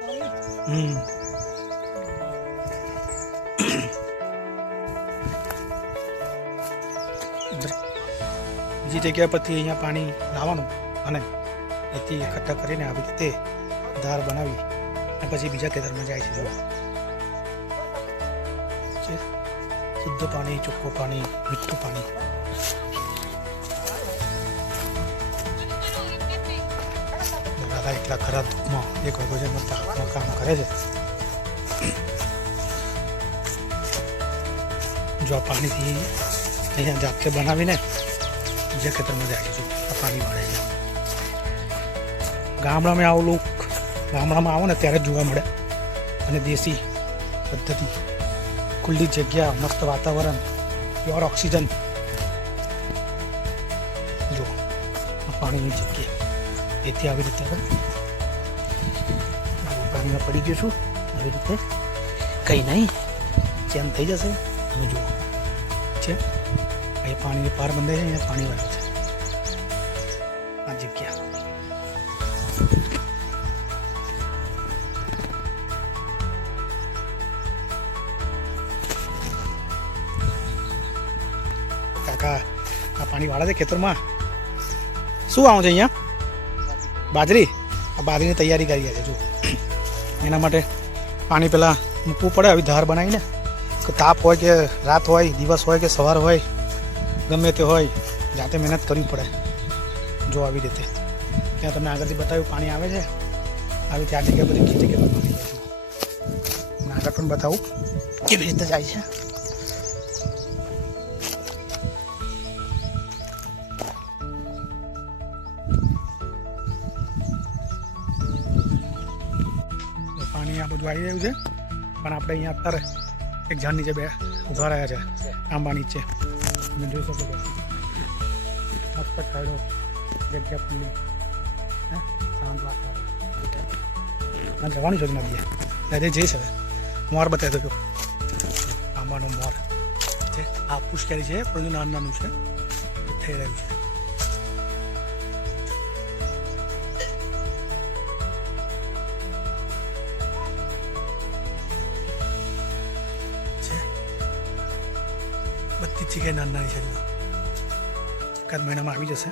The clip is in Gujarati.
બીજી જગ્યા પરથી અહીંયા પાણી લાવવાનું અને એથી એકઠા કરીને આવી રીતે ધાર બનાવી અને પછી બીજા ખેતરમાં જાય છે. જો શુદ્ધ પાણી, ચોખ્ખું પાણી, મીઠું પાણી. દાદા એટલા ખરા ધૂપમાં 1 વાગ્યા છે કામ કરે છે. જો આ પાણીથી અહીંયા જાતે બનાવીને બીજા ખેતરમાં જાય છે. આ પાણી મળે છે. ગામડામાં આવું ગામડામાં આવો ને ત્યારે જ જોવા મળે. અને દેશી પદ્ધતિ, ખુલ્લી જગ્યા, મસ્ત વાતાવરણ, પ્યોર ઓક્સિજન. જો આ પાણીની જગ્યા એથી આવી રીતે પાણીમાં પડી ગયું છું. આવી રીતે કંઈ નહીં, ચેન થઈ જશે. તમે જુઓ છે અહીં પાણીની પાર બંધાય છે. અહીંયા પાણી વળે છે. આ જગ્યા કાકા આ પાણી વાળા છે ખેતરમાં. શું આવું છે અહીંયા? બાજરી. આ બાજરીની તૈયારી કરી છે. જો એના માટે પાણી પહેલાં મૂકવું પડે. આવી ધાર બનાવીને તાપ હોય કે રાત હોય, દિવસ હોય કે સવાર હોય, ગમે તે હોય, જાતે મહેનત કરવી પડે. જો આવી રીતે ત્યાં તમને આગળથી બતાવ્યું પાણી આવે છે. આવી રીતે આ જગ્યા બધી જગ્યા પર પાણી જાય છે. આગળ પણ બતાવું કેવી રીતે જાય છે. પાણી આ બધું આવી રહ્યું છે. પણ આપણે અહીંયા અત્યારે એક ઝાડ નીચે ઊભા રહ્યા છે. આંબા નીચે તમે જોઈ શકો છો. મસ્ત છાંયડો, જગ્યા ખુલ્લી, શાંત વાતાવરણ. જવાની છે નદીએ નદીએ જઈશ. હવે મોર બતાવી દો. આંબાનો મોર છે. આ પુષ્કરી છે પણ નાનું નાનું છે. થઈ રહ્યું છે. બધી જ જગ્યાએ નાની નાની છે. એકાદ મહિનામાં આવી જશે.